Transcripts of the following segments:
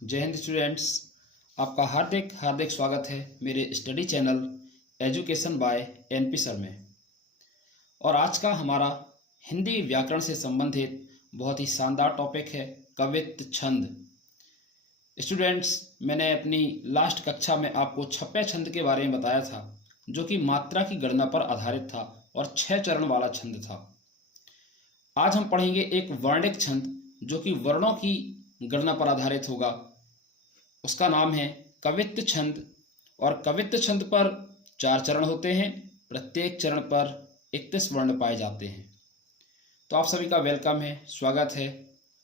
जय हिंद स्टूडेंट्स, आपका हार्दिक हार्दिक स्वागत है मेरे study channel education by NP sir में। और आज का हमारा हिंदी व्याकरण से संबंधित बहुत ही शानदार टॉपिक है कवित्त छंद। स्टूडेंट्स, मैंने अपनी लास्ट कक्षा में आपको छप्पे छंद के बारे में बताया था, जो कि मात्रा की गणना पर आधारित था और 6 चरण वाला छंद था। आज हम पढ़ेंगे एक वर्णिक छंद जो कि वर्णों की गणना पर आधारित होगा। उसका नाम है कवित्त छंद। और कवित्त छंद पर 4 चरण होते हैं, प्रत्येक चरण पर 31 वर्ण पाए जाते हैं। तो आप सभी का वेलकम है, स्वागत है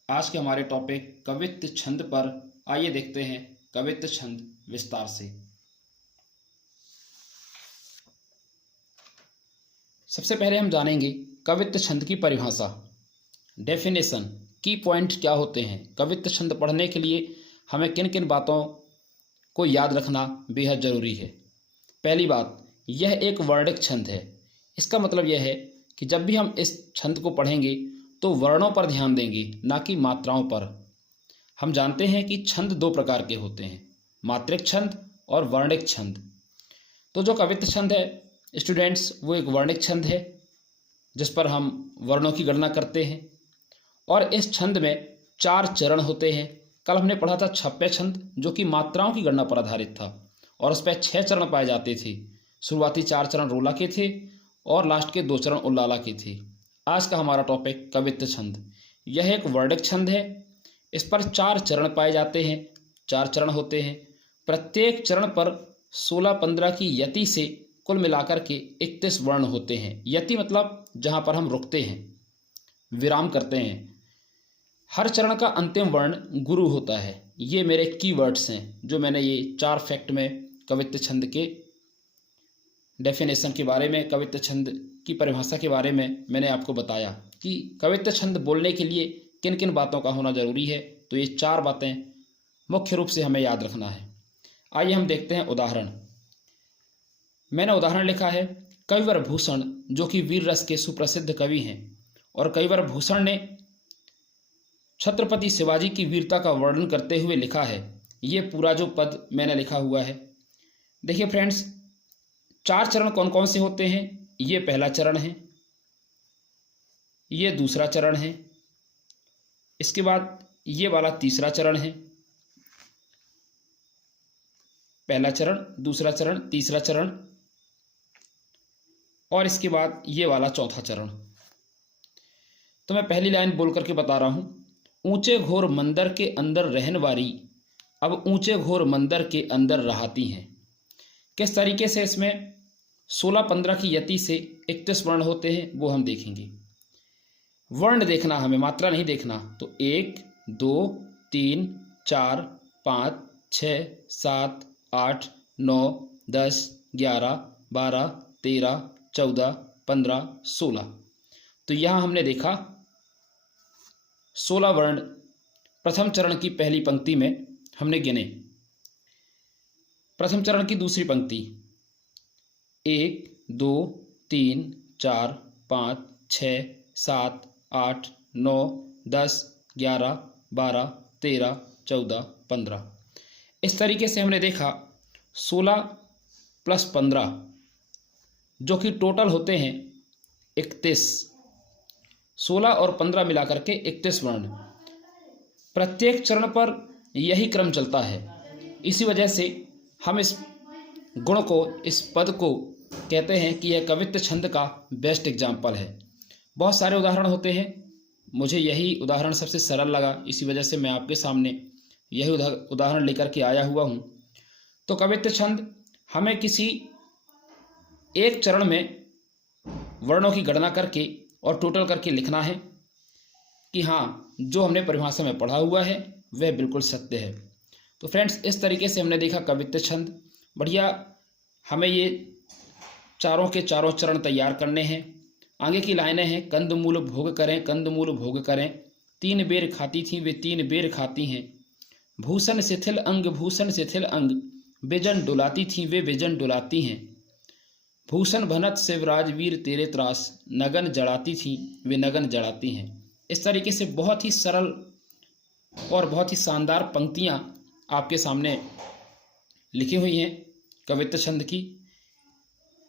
आज के हमारे टॉपिक कवित्त छंद पर। आइए देखते हैं कवित्त छंद विस्तार से। सबसे पहले हम जानेंगे कवित्त छंद की परिभाषा, डेफिनेशन, की पॉइंट क्या होते हैं। कवित्त छंद पढ़ने के लिए हमें किन किन बातों को याद रखना बेहद ज़रूरी है। पहली बात, यह एक वर्णिक छंद है। इसका मतलब यह है कि जब भी हम इस छंद को पढ़ेंगे तो वर्णों पर ध्यान देंगे, ना कि मात्राओं पर। हम जानते हैं कि छंद 2 प्रकार के होते हैं, मात्रिक छंद और वर्णिक छंद। तो जो कवित्त छंद है स्टूडेंट्स, वो एक वर्णिक छंद है जिस पर हम वर्णों की गणना करते हैं। और इस छंद में 4 चरण होते हैं। कल हमने पढ़ा था छप्पे छंद, जो कि मात्राओं की गणना पर आधारित था और उस पर 6 चरण पाए जाते थे। शुरुआती 4 चरण रोला के थे और लास्ट के 2 चरण उल्लाला के थे। आज का हमारा टॉपिक कवित्त छंद। यह एक वर्णिक छंद है। इस पर 4 चरण पाए जाते हैं, 4 चरण होते हैं। प्रत्येक चरण पर 16-15 की यति से कुल मिलाकर के 31 वर्ण होते हैं। यति मतलब जहाँ पर हम रुकते हैं, विराम करते हैं। हर चरण का अंतिम वर्ण गुरु होता है। ये मेरे कीवर्ड्स हैं जो मैंने ये 4 फैक्ट में कवित्त छंद के डेफिनेशन के बारे में, कवित्त छंद की परिभाषा के बारे में मैंने आपको बताया कि कवित्त छंद बोलने के लिए किन किन बातों का होना जरूरी है। तो ये 4 बातें मुख्य रूप से हमें याद रखना है। आइए हम देखते हैं उदाहरण। मैंने उदाहरण लिखा है, कविवर भूषण, जो कि वीर रस के सुप्रसिद्ध कवि हैं। और कविवर भूषण ने छत्रपति शिवाजी की वीरता का वर्णन करते हुए लिखा है। ये पूरा जो पद मैंने लिखा हुआ है, देखिए फ्रेंड्स, 4 चरण कौन कौन से होते हैं। ये पहला चरण है, ये दूसरा चरण है, इसके बाद ये वाला तीसरा चरण है। पहला चरण, दूसरा चरण, तीसरा चरण और इसके बाद ये वाला चौथा चरण। तो मैं पहली लाइन बोल करके बता रहा हूँ। ऊंचे घोर मंदिर के अंदर रहन वारी, अब ऊंचे घोर मंदिर के अंदर रहाती हैं। किस तरीके से इसमें 16-15 की यति से 31 वर्ण होते हैं वो हम देखेंगे। वर्ण देखना हमें, मात्रा नहीं देखना। तो 1, 2, 3, 4, 5, 6, 7, 8, 9, 10, 11, 12, 13, 14, 15, 16। तो यहाँ हमने देखा 16 वर्ण प्रथम चरण की पहली पंक्ति में हमने गिने। प्रथम चरण की दूसरी पंक्ति 1, 2, 3, 4, 5, 6, 7, 8, 9, 10, 11, 12, 13, 14, 15। इस तरीके से हमने देखा 16 + 15 जो कि टोटल होते हैं 31। 16 और 15 मिलाकर के 31 वर्ण। प्रत्येक चरण पर यही क्रम चलता है। इसी वजह से हम इस गुण को, इस पद को कहते हैं कि यह कवित्त छंद का बेस्ट एग्जाम्पल है। बहुत सारे उदाहरण होते हैं, मुझे यही उदाहरण सबसे सरल लगा, इसी वजह से मैं आपके सामने यही उदाहरण लेकर के आया हुआ हूँ। तो कवित्त छंद हमें किसी एक चरण में वर्णों की गणना करके और टोटल करके लिखना है कि हाँ, जो हमने परिभाषा में पढ़ा हुआ है वह बिल्कुल सत्य है। तो फ्रेंड्स, इस तरीके से हमने देखा कवित्त छंद। बढ़िया, हमें ये चारों के चारों चरण तैयार करने हैं। आगे की लाइनें हैं, कंदमूल भोग करें, कंदमूल भोग करें, 3 बेर खाती थीं वे 3 बेर खाती हैं। भूषण शिथिल अंग, भूषण शिथिल अंग, बेजन डुलाती थीं वे बेजन डुलाती हैं। भूषण भनत शिवराज वीर तेरे त्रास, नगन जड़ाती थीं वे नगन जड़ाती हैं। इस तरीके से बहुत ही सरल और बहुत ही शानदार पंक्तियाँ आपके सामने लिखी हुई हैं कवित्त छंद की।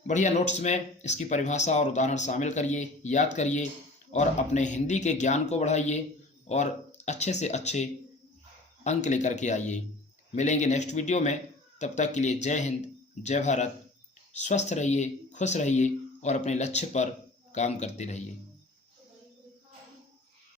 बढ़िया नोट्स में इसकी परिभाषा और उदाहरण शामिल करिए, याद करिए और अपने हिंदी के ज्ञान को बढ़ाइए और अच्छे से अच्छे अंक लेकर के आइए। मिलेंगे नेक्स्ट वीडियो में, तब तक के लिए जय हिंद, जय भारत। स्वस्थ रहिए, खुश रहिए और अपने लक्ष्य पर काम करते रहिए।